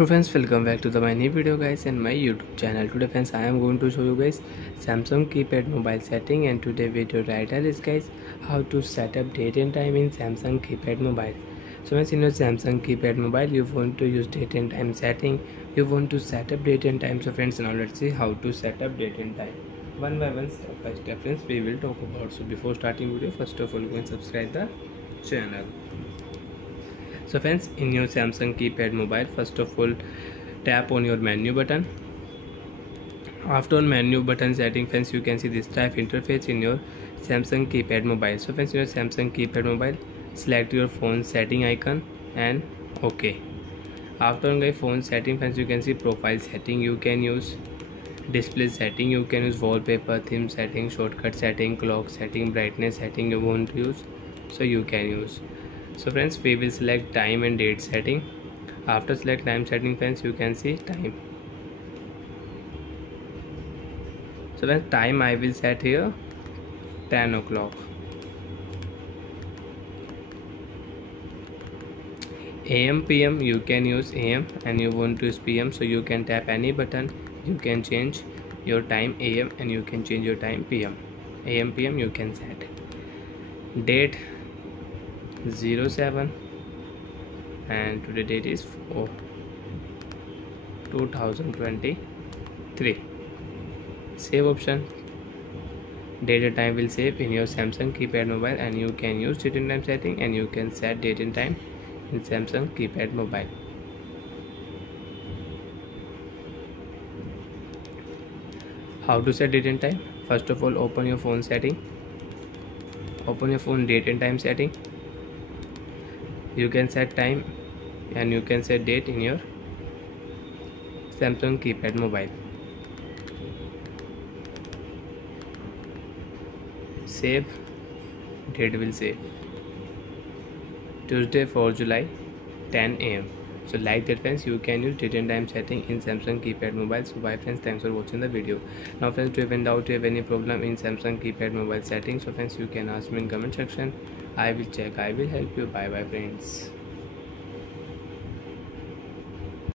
So friends, welcome back to my new video guys and my YouTube channel. Today friends, I am going to show you guys Samsung keypad mobile setting, and today video title is guys how to set up date and time in Samsung keypad mobile. So friends, in your Samsung keypad mobile you want to use date and time setting, you want to set up date and time. So friends, now let's see how to set up date and time one by one, step by step friends we will talk about. So before starting video, first of all go and subscribe the channel. So friends, in your Samsung keypad mobile, first of all tap on your menu button. After on menu button setting friends, you can see this type interface in your Samsung keypad mobile. So friends, in your Samsung keypad mobile, select your phone setting icon and OK. After on the phone setting friends, you can see profile setting, you can use display setting, you can use wallpaper, theme setting, shortcut setting, clock setting, brightness setting you want to use, so you can use. So friends, we will select time and date setting. After select time setting friends, you can see time. So friends, time I will set here 10 o'clock. AM PM you can use AM, and you want to use PM, so you can tap any button, you can change your time AM and you can change your time PM. AM PM you can set. Date 07 and today date is 4/2023. Save option. Date and time will save in your Samsung keypad mobile, and you can use date and time setting and you can set date and time in Samsung keypad mobile. How to set date and time? First of all, open your phone setting, open your phone date and time setting. You can set time and you can set date in your Samsung keypad mobile. Save. Date will save Tuesday 4 July 10 AM. So like that friends, you can use date and time setting in Samsung keypad mobile. So bye friends, thanks for watching the video. Now friends, do you have any doubt, do you have any problem in Samsung keypad mobile settings, so friends you can ask me in comment section. I will check, I will help you. Bye bye friends.